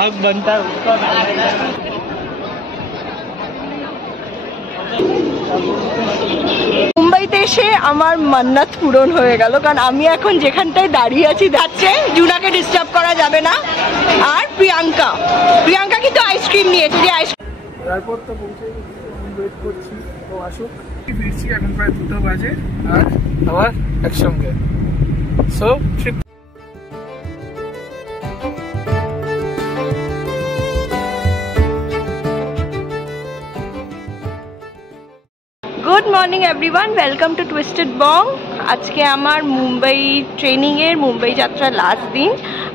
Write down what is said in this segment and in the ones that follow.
हक बनता है उसका। মুম্বাইতে এসে আমার মান্নাত পূরণ হয়ে গেল, কারণ আমি এখন যেখানটায় দাঁড়িয়ে আছি যাচ্ছে জুনাকে ডিস্টার্ব করা যাবে না। আর প্রিয়াঙ্কা কিন্তু আইসক্রিম নিয়েছে, যে আইসক্রিম এয়ারপোর্ট তো পৌঁছে ওয়েট করছি, তো আসুক। ফিরছি এখন প্রায় 2টা বাজে, আর আবার একসঙ্গে। So trip good morning everyone, welcome to twisted Bong. আজকে আমার মুম্বাই ট্রেনিংয়ের মুম্বাই যাত্রার লাস্ট দিন।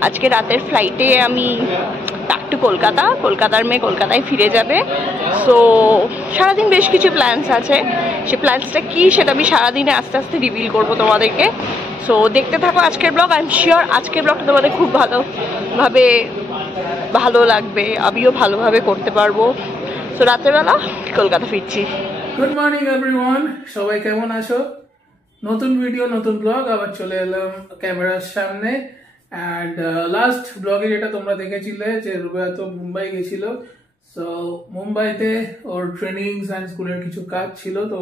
আজকে রাতের ফ্লাইটে আমি ব্যাক টু কলকাতার মেয়ে কলকাতায় ফিরে যাবে। সো সারাদিন বেশ কিছু প্ল্যানস আছে, সে প্ল্যানসটা কী সেটা আমি সারাদিনে আস্তে আস্তে রিভিল করবো তোমাদেরকে। সো দেখতে থাকো আজকের ব্লগ। আই এম শিওর আজকের ব্লগটা তোমাদের খুব ভালো লাগবে, আমিও ভালোভাবে করতে পারবো। সো রাতেরবেলা কলকাতা ফিরছি। গুড মর্নিং এভরিওয়ান, সবাই কেমন আছো? নতুন ভিডিও নতুন ব্লগ আবার চলে এলাম ক্যামেরার সামনে। অ্যান্ড লাস্ট ব্লগে যেটা তোমরা দেখেছিলে যে রুবেয়া তো মুম্বাই গেছিল। সো মুম্বাইতে ওর ট্রেনিংস অ্যান্ড স্কুলের কিছু কাজ ছিল, তো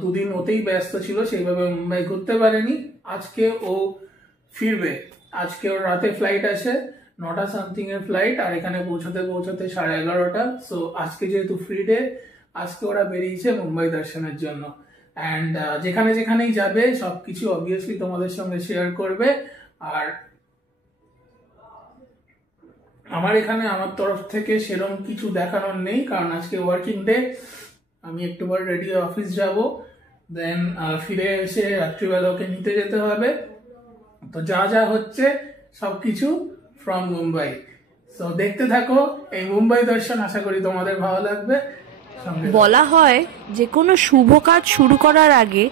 দুদিন ওতেই ব্যস্ত ছিল, সেইভাবে মুম্বাই ঘুরতে পারেনি। আজকে ও ফিরবে, আজকে ওর রাতে ফ্লাইট আছে, 9টা সামথিং এর ফ্লাইট, আর এখানে পৌঁছাতে 11:30। সো আজকে যেহেতু ফ্রি ডে, আজকে ওরা বেরিয়েছে মুম্বাই দর্শনের জন্য। অ্যান্ড যেখানেই যাবে সবকিছু অবভিয়াসলি তোমাদের সঙ্গে শেয়ার করবে। আর আমার এখানে আমার তরফ থেকে সেরকম কিছু দেখানোর নেই, কারণ আজকে ওয়ার্কিং ডে। আমি একটু পর রেডি অফিস যাব, দেন ফিরে এসে রাত্রিবেলা ওকে নিতে যেতে হবে। তো যা হচ্ছে সবকিছু ফ্রম মুম্বাই। সো দেখতে থাকো এই মুম্বাই দর্শন, আশা করি তোমাদের ভালো লাগবে। বলা হয় যে কোনো শুভ কাজ শুরু করার আগে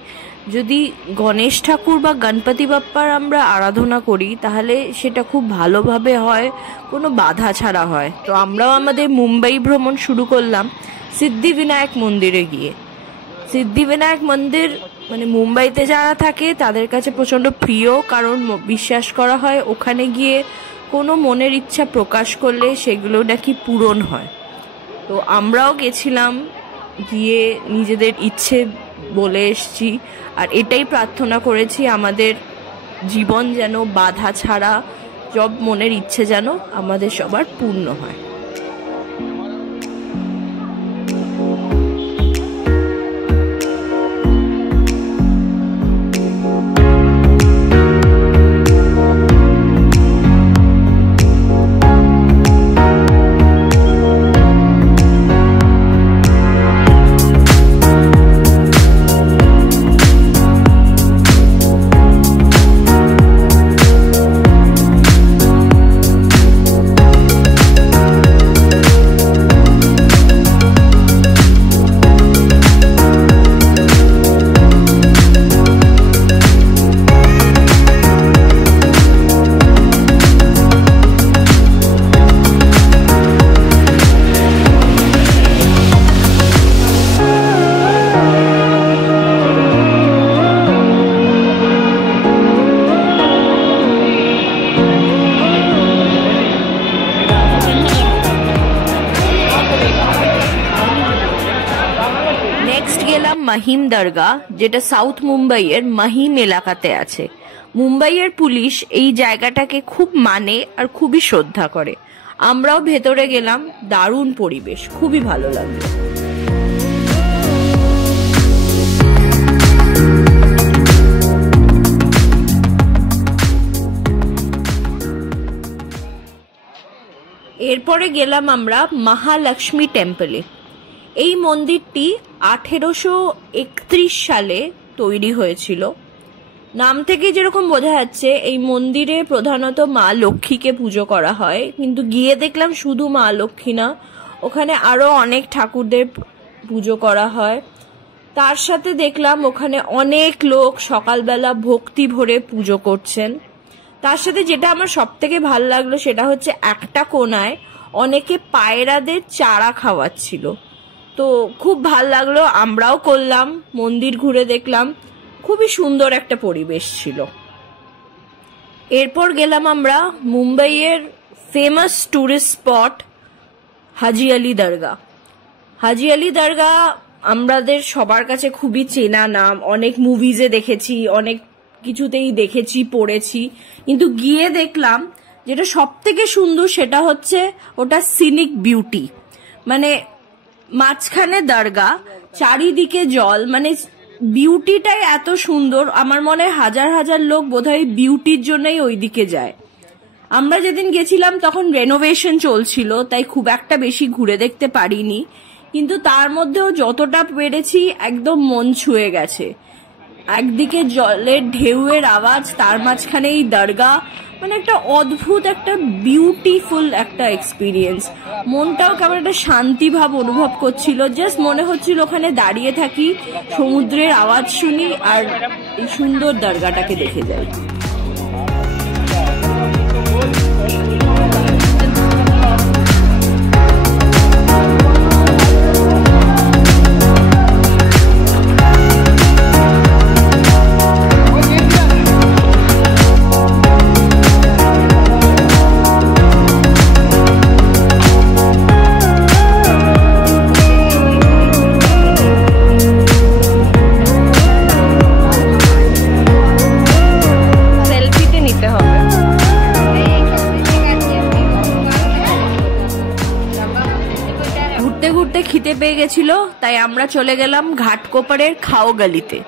যদি গণেশ ঠাকুর বা গণপতি বাপ্পার আমরা আরাধনা করি তাহলে সেটা খুব ভালোভাবে হয়, কোনো বাধা ছাড়া হয়। তো আমরাও আমাদের মুম্বাই ভ্রমণ শুরু করলাম সিদ্ধিবিনায়ক মন্দিরে গিয়ে। সিদ্ধিবিনায়ক মন্দির মানে মুম্বাইতে যারা থাকে তাদের কাছে প্রচণ্ড প্রিয়, কারণ বিশ্বাস করা হয় ওখানে গিয়ে কোনো মনের ইচ্ছা প্রকাশ করলে সেগুলো নাকি পূরণ হয়। তো আমরাও গেছিলাম, গিয়ে নিজেদের ইচ্ছে বলে এসছি, আর এটাই প্রার্থনা করেছি আমাদের জীবন যেন বাধা ছাড়া সব মনের ইচ্ছে যেন আমাদের সবার পূর্ণ হয়। মাহিম দরগা, যেটা সাউথ মুম্বাইয়ের মাহিম এলাকাতে আছে। মুম্বাইয়ের পুলিশ এই জায়গাটাকে খুব মানে আর খুবই শ্রদ্ধা করে। আমরাও ভেতরে গেলাম, দারুণ পরিবেশ, খুবই ভালো লাগলো। এরপরে গেলাম আমরা মহালক্ষ্মী টেম্পলে। এই মন্দিরটি 1831 সালে তৈরি হয়েছিল। নাম থেকে যেরকম বোঝা যাচ্ছে এই মন্দিরে প্রধানত মা লক্ষ্মীকে পুজো করা হয়, কিন্তু গিয়ে দেখলাম শুধু মা লক্ষ্মী না, ওখানে আরো অনেক ঠাকুরদের পুজো করা হয়। তার সাথে দেখলাম ওখানে অনেক লোক সকালবেলা ভক্তি ভরে পুজো করছেন। তার সাথে যেটা আমার সব থেকে ভালো লাগলো সেটা হচ্ছে একটা কোনায় অনেকে পায়রাদের চারা খাওয়াচ্ছিল। তো খুব ভাল লাগলো, আমরাও করলাম, মন্দির ঘুরে দেখলাম, খুবই সুন্দর একটা পরিবেশ ছিল। এরপর গেলাম আমরা মুম্বাইয়ের famous tourist spot Haji Ali দরগা। হাজি আলি দরগা আমাদের সবার কাছে খুবই চেনা নাম, অনেক মুভিজে দেখেছি, অনেক কিছুতেই দেখেছি, পড়েছি, কিন্তু গিয়ে দেখলাম যেটা সব থেকে সুন্দর সেটা হচ্ছে ওটা সিনিক বিউটি। মানে মাঝখানে দরগা, চারিদিকে জল, মানে বিউটিটাই এত সুন্দর। আমার মনে হয় হাজার হাজার লোক বোধহয় বিউটির জন্যই ওইদিকে যায়। আমরা যেদিন গেছিলাম তখন রেনোভেশন চলছিল, তাই খুব একটা বেশি ঘুরে দেখতে পারিনি, কিন্তু তার মধ্যেও যতটা পেরেছি একদম মন ছুঁয়ে গেছে। একদিকে জলের ঢেউয়ের আওয়াজ, তার মাঝখানে এই দরগা, মানে একটা অদ্ভুত একটা বিউটিফুল একটা এক্সপিরিয়েন্স। মনটাও কেমন একটা শান্তিভাব অনুভব করছিল, জাস্ট মনে হচ্ছিল ওখানে দাঁড়িয়ে থাকি, সমুদ্রের আওয়াজ শুনি আর এই সুন্দর দরগাটাকে দেখে যাই। খিদে পেয়ে গেছিল, তাই আমরা চলে গেলাম ঘাটকোপারের খাওগালিতে।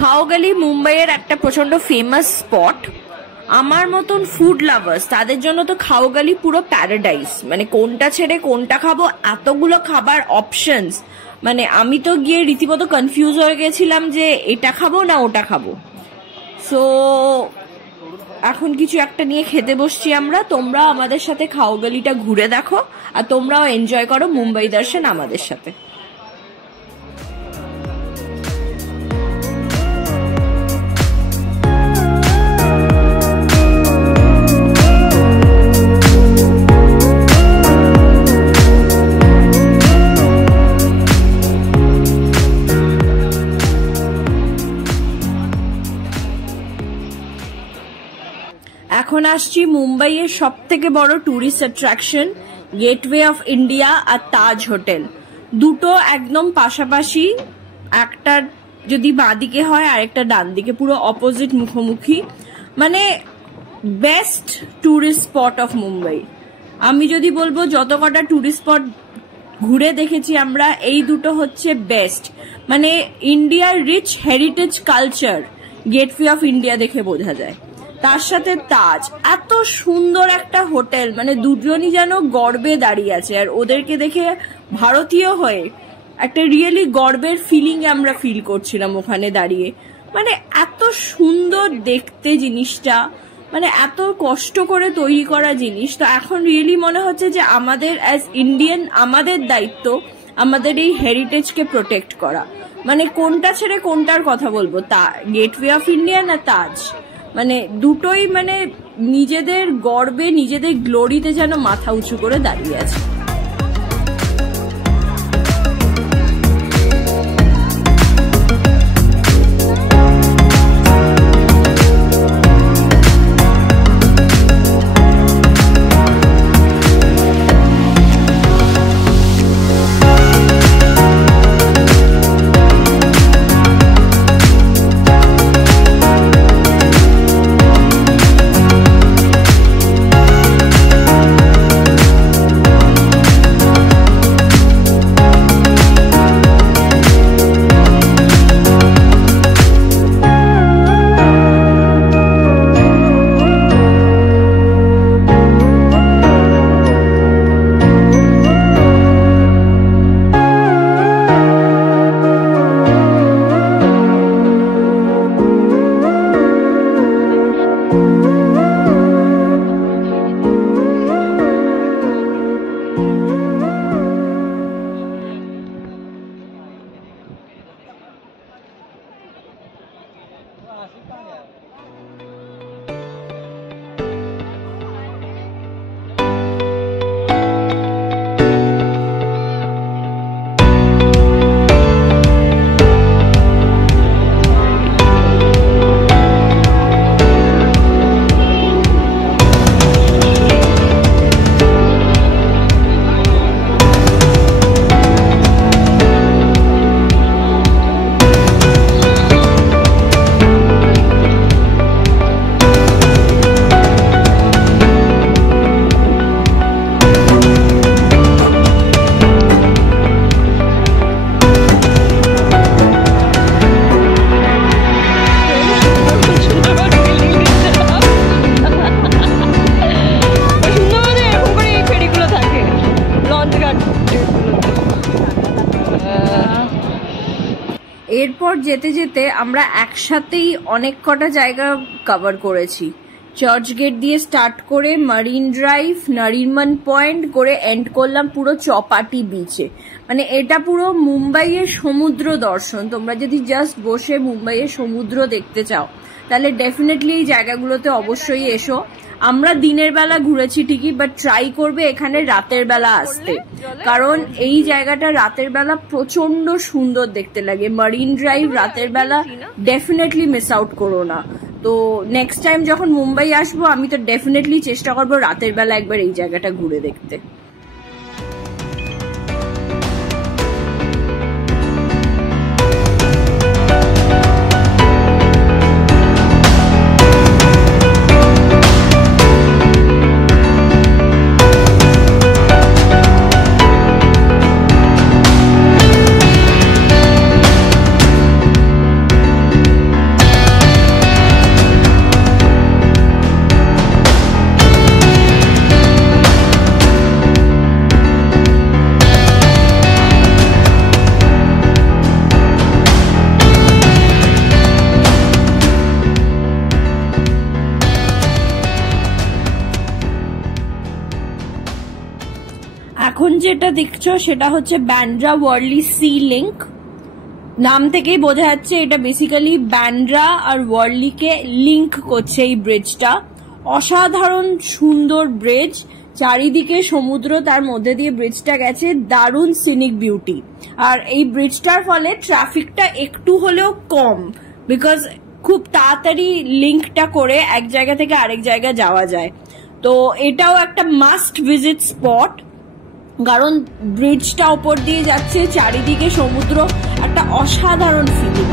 খাওগালি মুম্বাইয়ের একটা প্রচন্ড ফেমাস স্পট। আমার মতন ফুড লাভার্স তাদের জন্য তো খাওগালি পুরো প্যারাডাইস। মানে কোনটা ছেড়ে কোনটা খাবো, এতগুলো খাবার অপশনস, মানে আমি তো গিয়ে রীতিমতো কনফিউজ হয়ে গেছিলাম যে এটা খাবো না ওটা খাবো। সো এখন কিছু একটা নিয়ে খেতে বসছি আমরা। তোমরা আমাদের সাথে খাওগালিটা ঘুরে দেখো আর তোমরাও এনজয় করো মুম্বাই দর্শন আমাদের সাথে। এখন আসছি মুম্বাইয়ের সব থেকে বড় tourist attraction Gateway of India আর তাজ হোটেল। দুটো একদম পাশাপাশি, একটা যদি বাঁদিকে হয় আর একটা ডান দিকে, পুরো অপোজিট মুখোমুখি। মানে best tourist spot of Mumbai. আমি যদি বলবো যত কটা টুরিস্ট স্পট ঘুরে দেখেছি আমরা, এই দুটো হচ্ছে বেস্ট। মানে ইন্ডিয়ার rich heritage culture Gateway of India দেখে বোঝা যায়। তার সাথে তাজ, এত সুন্দর একটা হোটেল, মানে দুজনই যেন গর্বে দাঁড়িয়ে আছে। আর ওদেরকে দেখে ভারতীয় হয়ে একটা রিয়েলি গর্বের ফিলিং আমরা ফিল করছিলাম ওখানে দাঁড়িয়ে। মানে এত সুন্দর দেখতে জিনিসটা, মানে এত কষ্ট করে তৈরি করা জিনিস। তো এখন রিয়েলি মনে হচ্ছে যে আমাদের অ্যাজ ইন্ডিয়ান আমাদের দায়িত্ব আমাদের এই হেরিটেজকে প্রোটেক্ট করা। মানে কোনটা ছেড়ে কোনটার কথা বলবো, তা গেটওয়ে অফ ইন্ডিয়া না তাজ, মানে দুটোই মানে নিজেদের গর্বে নিজেদের গ্লোরিতে যেন মাথা উঁচু করে দাঁড়িয়ে আছে। পর যেতে যেতে আমরা একসাথেই অনেক কটা জায়গা কভার করেছি। চার্চ গেট দিয়ে স্টার্ট করে মারিন ড্রাইভ, নারিমন পয়েন্ট করে এন্ড করলাম পুরো চপাটি বিচে। মানে এটা পুরো মুম্বাইয়ের সমুদ্র দর্শন। তোমরা যদি জাস্ট বসে মুম্বাইয়ের সমুদ্র দেখতে চাও তাহলে ডেফিনেটলি এই জায়গাগুলোতে অবশ্যই এসো। আমরা দিনের বেলা ঘুরেছি ঠিকই, বাট ট্রাই করবে এখানে রাতের বেলা আসতে, কারণ এই জায়গাটা রাতের বেলা প্রচন্ড সুন্দর দেখতে লাগে। মারিন ড্রাইভ রাতের বেলা ডেফিনেটলি মিস আউট করো না। তো নেক্সট টাইম যখন মুম্বাই আসবো আমি তো ডেফিনেটলি চেষ্টা করবো রাতের বেলা একবার এই জায়গাটা ঘুরে দেখতে। এখন যেটা দেখছো সেটা হচ্ছে বান্দ্রা ওয়ারলি সি লিঙ্ক। নাম থেকেই বোঝা যাচ্ছে এটা বেসিক্যালি বান্দ্রা আর ওয়ারলিকে লিঙ্ক করছে এই ব্রিজটা। অসাধারণ সুন্দর ব্রিজ, চারিদিকে সমুদ্র, তার মধ্যে দিয়ে ব্রিজটা গেছে, দারুণ সিনিক বিউটি। আর এই ব্রিজটার ফলে ট্রাফিকটা একটু হলেও কম, বিকজ খুব তাড়াতাড়ি লিঙ্কটা করে এক জায়গা থেকে আরেক জায়গা যাওয়া যায়। তো এটাও একটা মাস্ট ভিজিট স্পট, কারণ ব্রিজটা ওপর দিয়ে যাচ্ছে, চারিদিকে সমুদ্র, একটা অসাধারণ ফিলিং।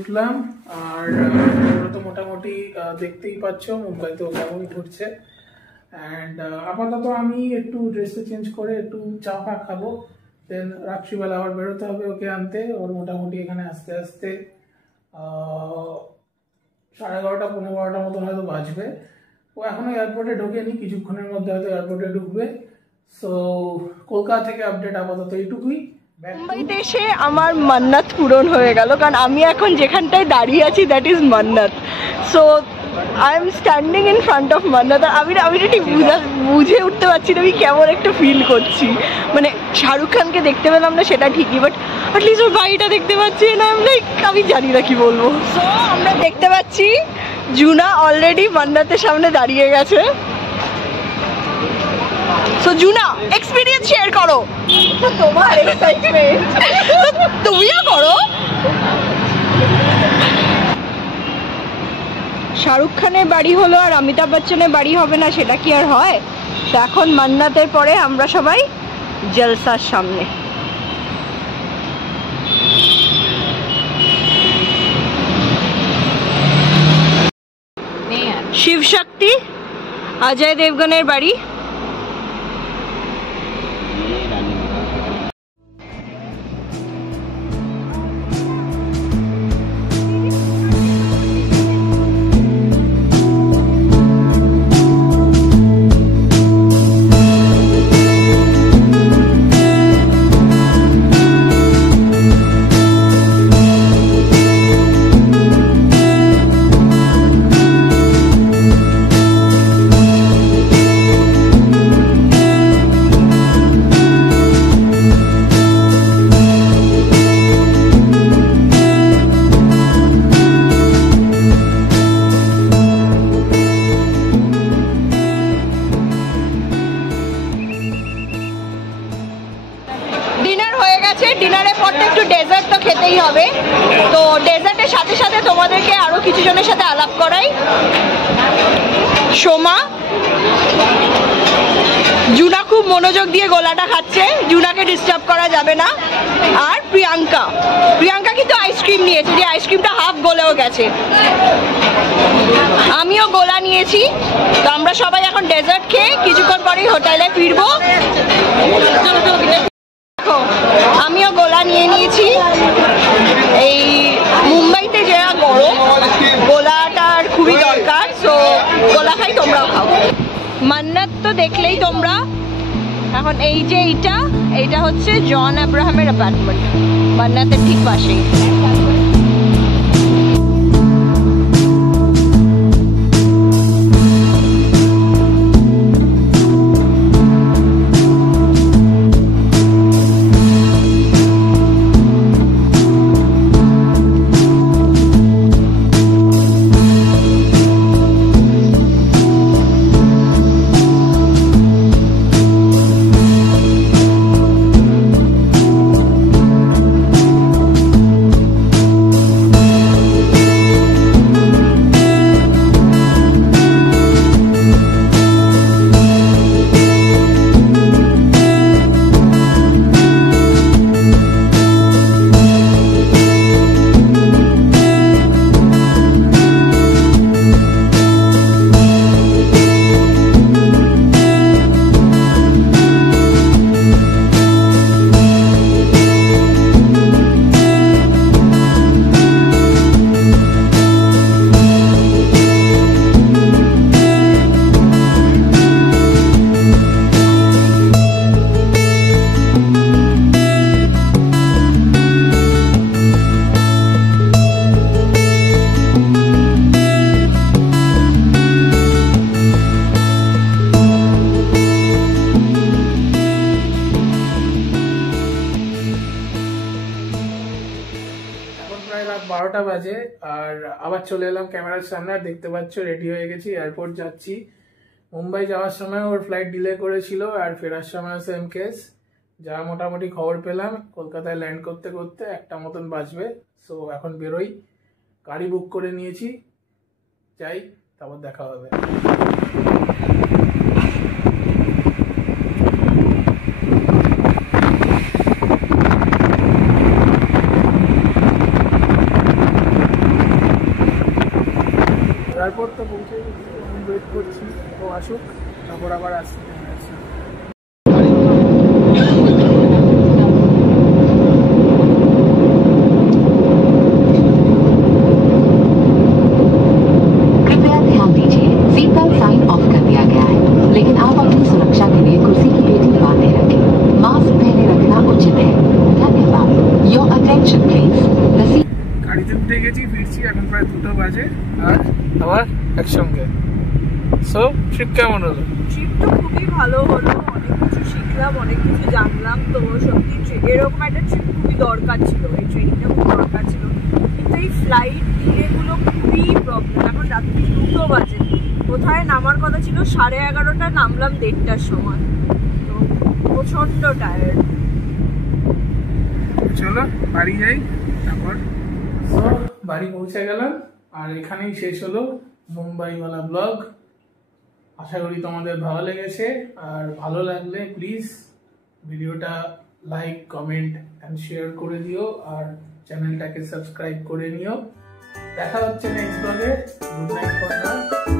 উঠলাম। আর তোমরা তো মোটামুটি দেখতেই পাচ্ছ মুম্বাইতে কেমন ঘুরছে। অ্যান্ড আপাতত আমি একটু ড্রেসটা চেঞ্জ করে একটু চা ফা খাবো, দেন রাত্রিবেলা আবার বেরোতে হবে ওকে আনতে। ওর মোটামুটি এখানে আস্তে আস্তে 11:30 15:30 মতন হয়তো বাজবে। ও এখনো এয়ারপোর্টে ঢোকেনি, কিছুক্ষণের মধ্যে হয়তো এয়ারপোর্টে ঢুকবে। সো কলকাতা থেকে আপডেট আপাতত এইটুকুই। মুম্বাইতে এসে আমার মান্নাত পূরণ হয়ে গেল, কারণ আমি এখন যেখানটায় দাঁড়িয়ে আছি that is Mannat. So I am standing in front of Mannat. আমি ঠিক বুঝে উঠতে পারছি না আমি কেমন একটা ফিল করছি। মানে শাহরুখ খানকে দেখতে পেলাম না সেটা ঠিকই, বাট অ্যাটলিস্ট ওর বাড়িটা দেখতে পাচ্ছি না। আমি জানি না কি বলবো। সো আমরা দেখতে পাচ্ছি জুনা অলরেডি মান্নাতের সামনে দাঁড়িয়ে গেছে। সো জুনা, এক্সপিরিয়েন্স শেয়ার করো। তোমার এক্সাইটমেন্ট তুমিও করো। শাহরুখ খানের বাড়ি হলো আর অমিতাভ বচ্চনের বাড়ি হবে না, সেটা কি আর হয়? তো এখন মান্নাতের পরে আমরা সবাই জলসার সামনে। শিবশক্তি, অজয় দেবগনের বাড়ি। ডিনারের পর তো একটু ডেজার্ট তো খেতেই হবে। তো ডেজার্টের সাথে সাথে তোমাদেরকে আরো কিছু জনের সাথে আলাপ করাই। সোমা, জুনা খুব মনোযোগ দিয়ে গোলাটা খাচ্ছে, জুনাকে ডিস্টার্ব করা যাবে না। আর প্রিয়াঙ্কা, প্রিয়াঙ্কা কিন্তু আইসক্রিম নিয়েছে, যে আইসক্রিমটা হাফ গলেও গেছে। আমিও গোলা নিয়েছি। তো আমরা সবাই এখন ডেজার্ট খেয়ে কিছুক্ষণ পরেই হোটেলে ফিরবো। আমিও গোলা নিয়ে নিয়েছি। এই মুম্বাইতে যে গরম, গোলাটার খুবই দরকার। সো গোলা খাই, তোমরাও খাও। মান্নাত তো দেখলেই তোমরা। এখন এই যে এইটা হচ্ছে জন আব্রাহামের অ্যাপার্টমেন্ট, মান্নাতের ঠিক পাশেই। রাত 12টা বাজে আর আবার চলে এলাম ক্যামেরার সামনে। আর দেখতে পাচ্ছ রেডি হয়ে গেছি, এয়ারপোর্ট যাচ্ছি। মুম্বাই যাওয়ার সময় ওর ফ্লাইট ডিলে করেছিল আর ফেরার সময় সেম কেস। যা মোটামুটি খবর পেলাম কলকাতায় ল্যান্ড করতে করতে 1টা মতন বাজবে। সো এখন বেরোই, গাড়ি বুক করে নিয়েছি, যাই, তারপর দেখা হবে। আসুক, তারপর আবার আসছি। कृपया ध्यान दीजिए, सीट बेल्ट साइन ऑफ कर दिया गया है, लेकिन आप अपनी सुरक्षा के लिए कुर्सी की पेटी बांधे रखें। मास्क पहने रखना उचित है। धन्यवाद। Your attention please. The seat গাড়িতে উঠে গেছি, ফিরছি, এখন প্রায় 2টা বাজে আর আবার একসঙ্গে। সো ট্রিপ কেমন হলো? ট্রিপ তো খুবই ভালো হলো, অনেক কিছু শিখলাম, অনেক কিছু জানলাম। তো সত্যি এরকম একটা ট্রিপ খুবই দরকার ছিল, এই ট্রেনিংটা খুব দরকার ছিল। কিন্তু এই ফ্লাইট ডিলেগুলো খুবই প্রবলেম। এখন রাত্রি 2টো বাজে, কোথায় নামার কথা ছিল 11:30, নামলাম 1:30টার সময়। তো প্রচণ্ড টায়ার্ড। চলো বাড়ি যাই তারপর। সো বাড়ি পৌঁছে গেলাম আর এখানেই শেষ হলো মুম্বাইওয়ালা ব্লগ। আশা করি তোমাদের ভালো লেগেছে, আর ভালো লাগলে প্লিজ ভিডিওটা লাইক, কমেন্ট অ্যান্ড শেয়ার করে দিও, আর চ্যানেলটাকে সাবস্ক্রাইব করে নিও। দেখা হচ্ছে নেক্সট ব্লগে। Good night for now.